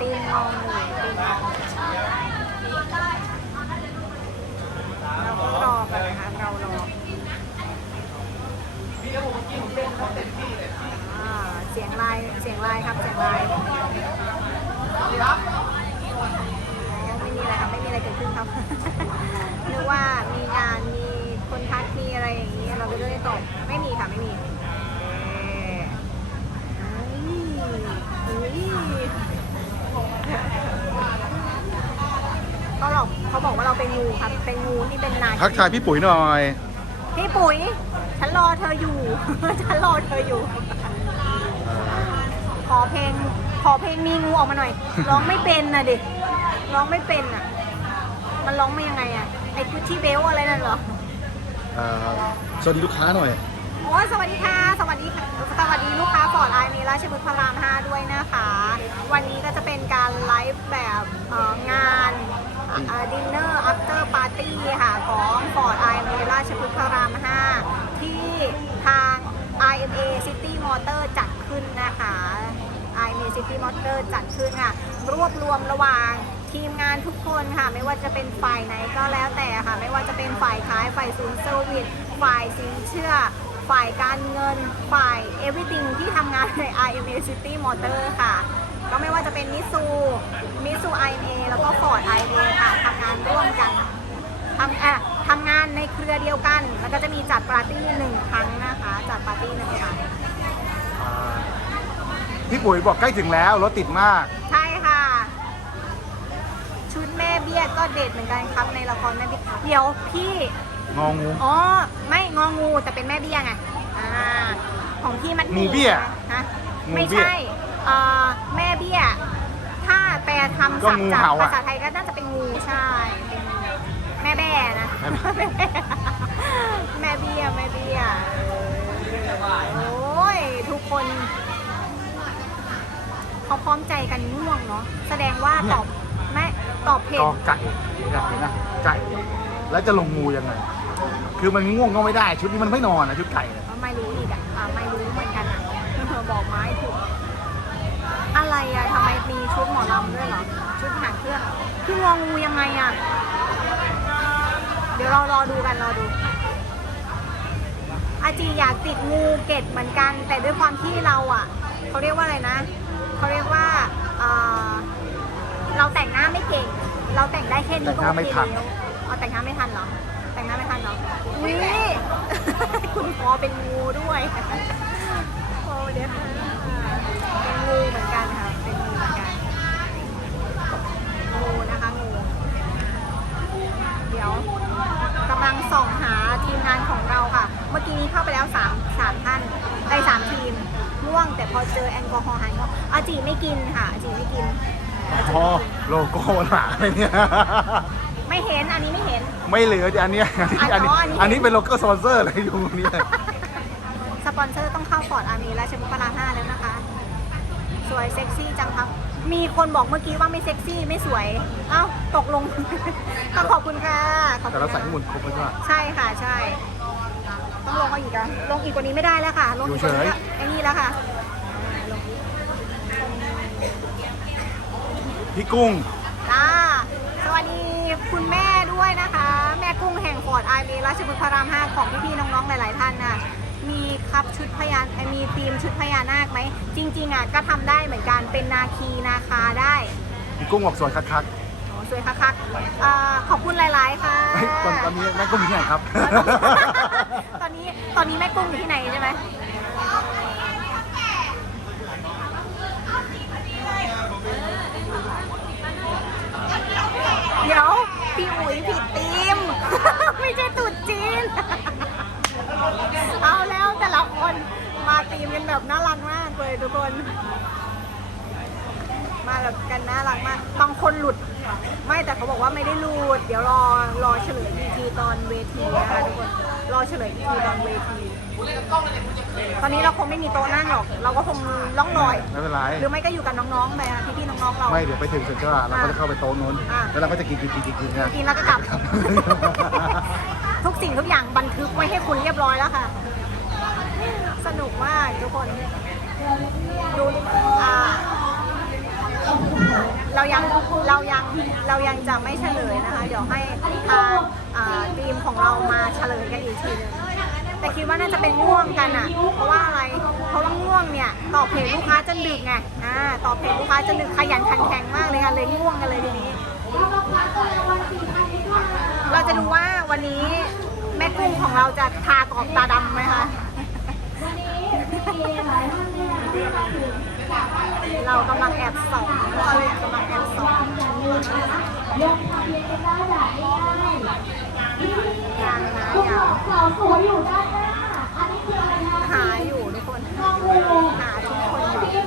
ตีนงองูตีนงองูเรารอกันนะคะเรารออ่าเสียงลายเสียงลายครับเสียงลายอ๋อไม่มีอะไรครับไม่มีอะไรเกิดขึ้นครับ นึกว่ามีงานมีคนทักมีอะไรอย่างนี้ เราก็จะได้ตอบไม่มีค่ะไม่มีเอ่อเอ้ยเอ้ยเขาหลอกเขาบอกว่าเราเป็นงูครับ เป็นงู ที่เป็นนายทักทายพี่ปุ๋ยหน่อย พี่ปุ๋ย ฉันรอเธออยู่ ฉันรอเธออยู่ ขอเพลง ขอเพลงมีงูออกมาหน่อย ร้องไม่เป็นนะดิ ร้องไม่เป็นอะ มันร้องมายังไงอะ ไอ้กุชชี่เบลอะไรนั่นเหรออ่าสวัสดีลูกค้าหน่อย โอ้ยสวัสดีค่ะ สวัสดีค่ะสวัสดีลูกค้าฟอร์ดไอเมราชบุรีพระราม5ด้วยนะคะ วันนี้ก็จะเป็นการไลฟ์แบบเอ่องานดินเนอร์ อัปเตอร์ปาร์ตี้ค่ะ ของฟอร์ดไอเมราชบุรีพระราม 5 ที่ทาง IMA City Motor จัดขึ้นนะคะ IMA City Motor จัดขึ้นค่ะ รวบรวมระหว่างทีมงานทุกคนค่ะ ไม่ว่าจะเป็นฝ่ายไหนก็แล้วแต่ค่ะ ไม่ว่าจะเป็นฝ่ายขาย ฝ่ายศูนย์เซอร์วิส ฝ่ายสินเชื่อ ฝ่ายการเงิน ฝ่าย everything ที่ทำงานใน IMA City Motor ค่ะ ก็ไม่ว่าจะเป็นมิซูมิซู IMA แล้วก็ Ford IMA ค่ะทำงานร่วมกันทำอะทำงานในเครือเดียวกัน แล้วก็จะมีจัดปาร์ตี้หนึ่งครั้งนะคะ จัดปาร์ตี้หนึ่งครั้งพี่ปุ๋ยบอกใกล้ถึงแล้วรถติดมาก ใช่ค่ะ ชุดแม่เบี้ยก็เด็ดเหมือนกันครับในละครแม่เบี้ยเดี๋ยวพี่งองู อ๋อ ไม่งองูแต่เป็นแม่เบี้ยไงอ่าของพี่มันหมูเบี้ยฮะหมูไม่เบี้ยใช่ เอ่อแม่เบี้ย ถ้าแปลทำก็ศัพงูท์จากเห่าอะ ภาษาไทยก็น่าจะเป็นงูใช่เป็นแม่แบ่นะแม่แบ่แม่เบี้ยแม่เบี้ยโอ้ยทุกคน เขาพร้อมใจกันง่วงเนาะแสดงว่าตอบแม่ตอบเพจกอไก่ไก่นะไก่ แล้วจะลงงูยังไง คือมันง่วงก็ไม่ได้ ชุดนี้มันไม่นอนนะชุดไก่เนี่ยไม่รู้อีกอะอะไม่รู้เหมือนกันอะบอกไม้ถูก อะไรอะทำไมมีชุดหมอลำด้วยเหรอ ชุดหางเครื่องคืององูยังไงอะเดี๋ยวเรารอดูกันรอดู อาจีอยากติดงูเกตเหมือนกัน แต่ด้วยความที่เราอะเขาเรียกว่าอะไรนะ เขาเรียกว่าเอ่อเราแต่งหน้าไม่เก่ง เราแต่งได้แค่นี้แต่งหน้าไม่ทันก็โอเคแล้วเอาแต่งหน้าไม่ทันเหรอ แต่งหน้าไม่ทันเหรอวิ คุณพอเป็นงูด้วย โอ้เดี๋ยวค่ะเป็นงูเหมือนกันค่ะ เป็นงูเหมือนกัน งูนะคะงู เดี๋ยวกำลังส่องหาทีมงานของเราค่ะ เมื่อกี้นี้เข้าไปแล้ว3ามสามท่านไอ้สามทีมง่วง แต่พอเจอแอลกอฮอล์หายง่วงอาจีไม่กินค่ะอาจีไม่กิน อ๋อ โลโก้หนาเลยเนี่ยไม่เห็นอันนี้ไม่เห็น ไม่เหลืออันเนี้ยอันนี้อ๋ออัอันนนี้นี้อันนี้เป็นโลโก้สปอนเซอร์เลยอยู่นี่เลยสปอนเซอร์ต้องเข้าฟอร์ดอาร์มีและชมุกปาราห้าแล้วนะคะ สวยเซ็กซี่จังครับ มีคนบอกเมื่อกี้ว่าไม่เซ็กซี่ไม่สวย เอ้าตกลงก็ขอบคุณค่ะขอบแต่คุณเราใส่ค่ะข้อมูลครบแล้วใช่ไหมใช่ค่ะใช่ต้องลงเอาอีกอะลงอีกกว่านี้ไม่ได้แล้วค่ะ ลงอีกกว่านี้อยู่เฉยก็ไอ้นี่แล้วค่ะอ่าลงอีกพี่กุ้งจ้าสวัสดี คุณแม่ด้วยนะคะ แม่กุ้งแห่งฟอร์ดไอเมราชบุรีพระราม5ของพี่ๆน้องๆหลายๆท่านน่ะมีครับชุดพญานเอ่อมีธีมชุดพญานาคไหมจริง ๆอะก็ทำได้เหมือนกันเป็นนาคีนาคาได้พี่กุ้งบอกสวยคักโอ้สวยคักๆอ่าขอบคุณหลายๆค่ะๆเฮ้ยตอนตอนนี้แม่กุ้งมีที่ไหนครับ ตอนนี้ตอนนี้แม่กุ้งอยู่ที่ไหนใช่ไหมเดี๋ยว พี่อุ๋ยผิดตีม ไม่ใช่ตรุ๊จีน เอาแล้วแต่ละคนมาตีมกันแบบน่ารักมากเลยทุกคน แบบกันน่ารักมาก บางคนหลุด ไม่แต่เขาบอกว่าไม่ได้หลุด เดี๋ยวรอรอเฉลยอีกทีตอนเวทีนะคะทุกคน รอเฉลยอีกทีตอนเวที ตอนนี้เราคงไม่มีโต๊ะนั่งหรอก เราก็คงล่องลอย ไม่เป็นไร หรือไม่ก็อยู่กับน้องๆไปค่ะพี่ๆน้องๆเรา ไม่เดี๋ยวไปถึงเสร็จก็เราก็จะเข้าไปโต๊ะนู้น อะ แล้วเราก็จะกินกินกินกินกินกันกินแล้วก็กลับ ทุกสิ่งทุกอย่างบันทึกไว้ให้คุณเรียบร้อยแล้วค่ะ สนุกมากทุกคน ดูอ่า เรายังเรายังเรายังจะไม่เฉลยนะคะเดี๋ยวให้ทางทีมของเรามาเฉลยกันอีกทีหนึงแต่คิดว่าน่าจะเป็นง่วงกันอะ เพราะว่าอะไร เพราะว่าง่วงเนี่ยตอบเพจลูกค้าจนดึกไงอ่าตอบเพจลูกค้าจนดึกขยันขันแข็งมากเลยค่ะเลยง่วงกันเลยทีนี้ เราจะดูว่าวันนี้แม่กุ้งของเราจะทากรอบตาดำไหมคะ เรากำลังแอบส่องเราเลยกำลังแอบส่องยังนะยังหาอยู่ทุกคนหาทุกคนอยู่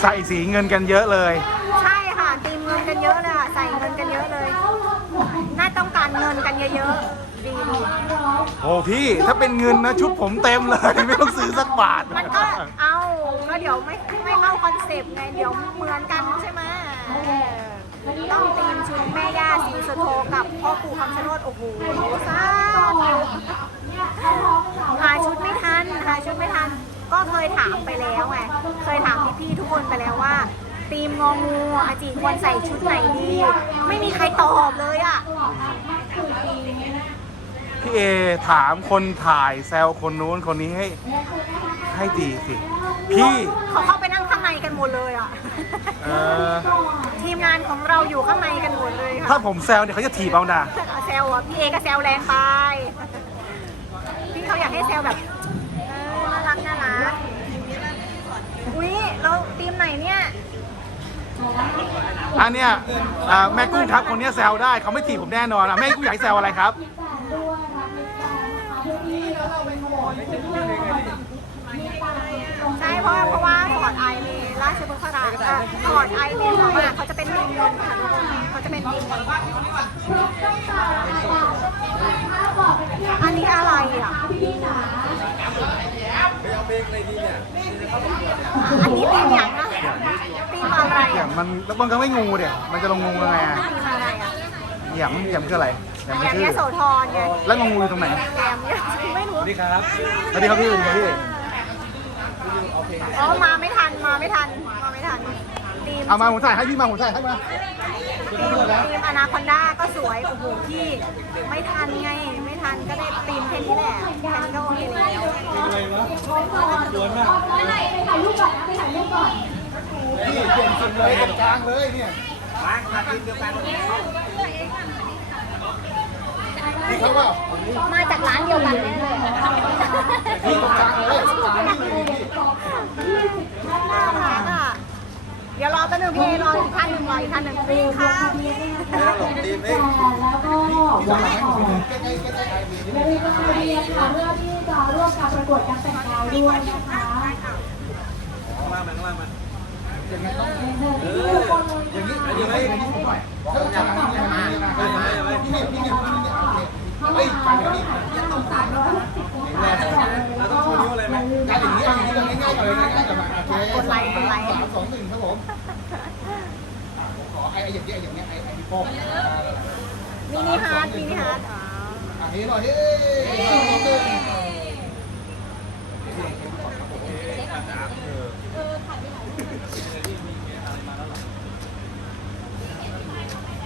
ใส่สีเงินกันเยอะเลย ใช่ค่ะตีมเงินกันเยอะเลยค่ะ ใส่เงินกันเยอะเลย น่าต้องการเงินกันเยอะๆ ดีดีโอ้พี่ถ้าเป็นเงินนะชุดผมเต็มเลย ไม่ต้องซื้อสักบาท มันก็ เอาก็เดี๋ยวไม่ไม่เข้าคอนเซปต์ไงเดี๋ยวเหมือนกันใช่ไหมเออต้องตีมชุดแม่ย่าศรีสโธกับพ่อปู่คำชะโนดโอ้โหสาธุหาชุดไม่ทันหาชุดไม่ทัน ก็เคยถามไปแล้วไงเคยถามพี่ๆทุกคนไปแล้วว่าทีมงองูอาจีควรใส่ชุดไหนดี ไม่มีใครตอบเลยอะ เอถามคนถ่ายแซวคนนู้นคนนี้ให้ให้ดีสิ พี่ เขาเข้าไปนั่งข้างในกันหมดเลยอะ เออ ทีมงานของเราอยู่ข้างในกันหมดเลยค่ะถ้าผมแซวเนี่ยเขาจะถีบเอานะแซวอะพี่เอก็แซวแรงไปพี่เขาอยากให้แซวแบบเออน่ารักน่ารักอุ้ยเราทีมไหนเนี่ยอันเนี้ยอ่าแม่กุ้งครับคนเนี้ยแซวได้เขาไม่ถีบผมแน่นอนอะแม่กุ้งอยากให้แซวอะไรครับ ใช่เพราะเพราะว่าฟอร์ดไอเมราชบุรีราฟอร์ดไอเมของอะเขาจะเป็นทีมเงินค่ะทุกคนเขาจะเป็นทีมเงินอันนี้อะไรอะอันนี้ตีมอย่างนะตีมอะไรอย่าอะงมันแล้วมันก็ไม่งูเนี่ยมันจะลงงูยังไงอะตีมอะไรอะอย่างอย่างคืออะไรอ ย่างแหมันลมชื่ยอโสธรไงแล้วงูอยู่ตรงไหนแหลมยโสไม่รู้สวัสดีครับสวัสดีครับพี่สวัสดีครับพี่อ๋อ มาไม่ทัน มาไม่ทัน มาไม่ทันทีมเอามาผมถ่ายให้พี่มาผมถ่ายให้มาทีมทีมอนาคอนด้าก็สวย โอ้โหพี่ไม่ทันไง ไม่ทันก็ได้ทีมแค่นี้แหละแค่นี้ก็โอเคแล้วพี่เปลี่ยนจุดเลยตรงกลางเลยเนี่ยพี่เขาว่ามาจากร้านเดียวกันแน่เลยพี่ตรงกลางเลยตรงกลางนี่พี่น่ารักอะ เดี๋ยวรอแป๊บนึงพี่รออีกท่านหนึ่งรออีกท่านหนึ่งพี่ค่ะพี่แล้วก็พี่ทำหลังให้ผมใกล้ๆใกล้ๆไอวีนี่บริการเรียนค่ะเพื่อที่จะร่วมการประกวดการแต่งกายด้วยนะคะอย่างนี้ต้องเออทุกคนเลยอย่างนี้อย่างนี้อย่างนี้ผมหน่อยถ้าทำอย่างนี้อย่าพี่นี่พี่พี่ อย่างเงี้ยไอ้ไอ้พี่โป้งมินิฮาร์ดมินิฮาร์ดอ๋ออันนี้หน่อยเฮ้ยสองสองหนึ่ง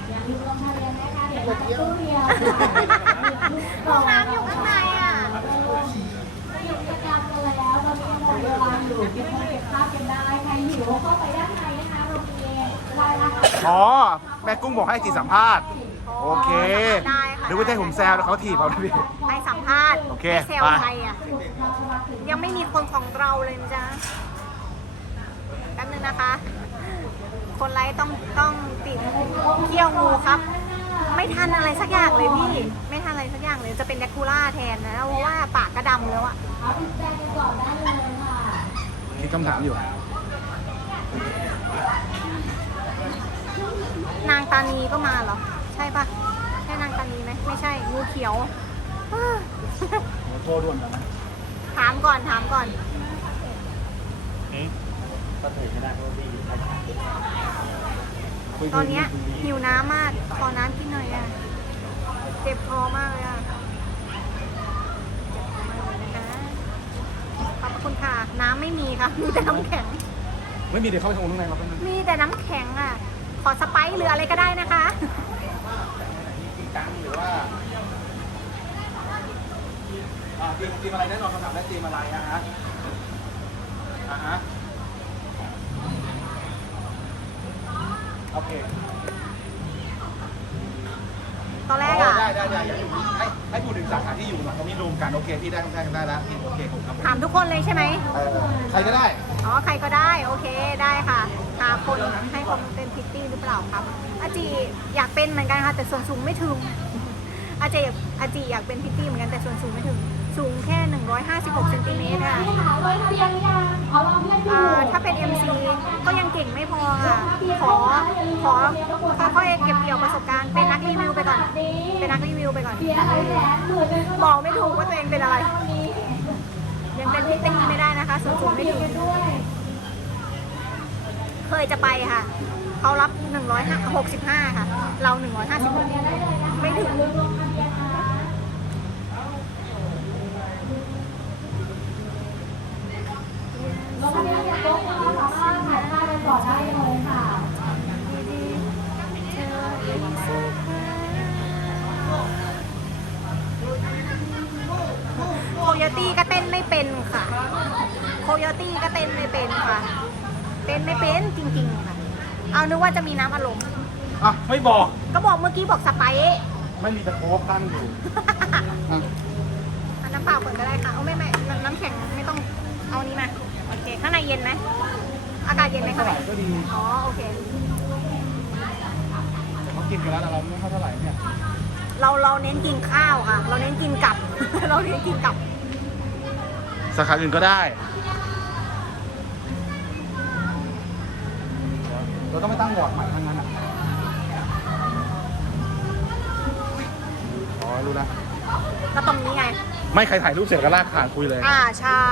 อย่าลืมลงทะเบียนนะคะเดี๋ยวเราจะตู้เรียนห้องน้ำอยู่ข้างในอะหยุดกิจกรรมกันแล้วตอนนี้หมดเวลาอยู่เก็บภาพเก็บภาพกันได้ใครหิวเข้าไปด้านในนะคะเรามีรายละเอียด อ๋อ ม่กุ้งบอกให้จีสัมภาษณ์ โอเคได้ค่ะหรือว่าจะให้ผมแซวแล้วเขาถีบเขาพี่ให้สัมภาษณ์โอเคให้เซลไป ใครอะ ยังไม่มีคนของเราเลยนะจ๊ะแป๊บนึงนะคะ คนไลฟ์ต้องต้องติดเที่ยวงูครับ ไม่ทันอะไรสักอย่างเลยพี่ ไม่ทันอะไรสักอย่างเลยจะเป็นแดกคูล่าแทนนะเพราะว่าปากกระดำแล้วอะเอาติดแจ้งกันก่อนได้เลยค่ะคิดคำถามอยู่นาง ตานีก็มาเหรอ ใช่ปะใช่นางตานีไหมไม่ใช่งูเขียวอ้าโทรด่วนกันนะถามก่อนถามก่อนตอนเนี้ยหิวน้ำมากขอน้ำกินหน่อยอะ เจ็บคอมากเลยอะเจ็บคอมากเลยนะคะขอบคุณค่ะ น้ำไม่มีค่ะ มีแต่น้ำแข็ง ไม่มีเดี๋ยวเข้าไปชมข้างในเราแป๊บนึงมีแต่น้ำแข็งอะ ขอสไปซ์หรืออะไรก็ได้นะคะจริงจังหรือว่าอ่าทีมทีมอะไรแน่นอนคำถามแรกทีมอะไรอะฮะอ่าฮะโอเคตอนแรกอะได้ได้ได้อย่าอยู่ให้ให้พูดถึงสาขาที่อยู่หน่อยเขามีรวมกันโอเคพี่ได้ได้ได้แล้วพี่โอเคผมครับผมถามทุกคนเลยใช่ไหมเออใครก็ได้ อ๋อ ใครก็ได้ โอเค ได้ค่ะ หาคนให้คนเป็นพิตตี้หรือเปล่าครับ อาจีอยากเป็นเหมือนกันค่ะแต่ส่วนสูงไม่ถึง อาจีอาจีอยากเป็นพิตตี้เหมือนกันแต่ส่วนสูงไม่ถึง สูงแค่ 156เซนติเมตรค่ะนี่ค่ะลงทะเบียนหรือยังเอาลองเพื่อนอยู่อ่าถ้าเป็น MC ก็ยังเก่งไม่พอค่ะ ขอขอค่อยๆเก็บเกี่ยวประสบการณ์เป็นนักรีวิวไปก่อน เป็นนักรีวิวไปก่อนเสียอะไรแสนหมื่นเป็นบอกไม่ถูกว่าตัวเองเป็นอะไรวันนี้ยังเป็นพิตตี้ไม่ได้นะคะส่วนสูงไม่ถึงด้วย เคยจะไปค่ะ เขารับ 165 ค่ะ เรา 156 ไม่ถึงลงทะเบียนนะลงทะเบียนเสร็จปุ๊บนะคะถ่ายหน้ากันก่อนได้เลยค่ะโคโยตี้ก็เต้นไม่เป็นค่ะ โคโยตี้ก็เต้นไม่เป็นค่ะ เต้นไม่เป็นจริงๆค่ะเอานึกว่าจะมีน้ำอารมณ์อะไม่บอกก็บอกเมื่อกี้บอกสไปซ์ไม่มีตะโคบตั้งอยู่อะอันน้ำเปล่าก่อนก็ได้ค่ะเอาไม่ไม่น้ำน้ำแข็งไม่ต้องเอานี้มาโอเคข้างในเย็นไหมอากาศเย็นไหมเท่าข้างไหในร่ก็ดีอ๋อโอเค เขากินกันแล้วแต่เราไม่ค่อยเท่าไหร่เนี่ยเราเราเน้นกินข้าวค่ะ เราเน้นกินกับ เราเน้นกินกับ สาขาอื่นก็ได้ เราต้องไม่ตั้งวอร์ดใหม่ทั้งนั้นอะอ๋อรู้แล้วก็ตรงนี้ไง ไม่ใครถ่ายรูปเสร็จก็ลากขานคุยเลย อ่าใช่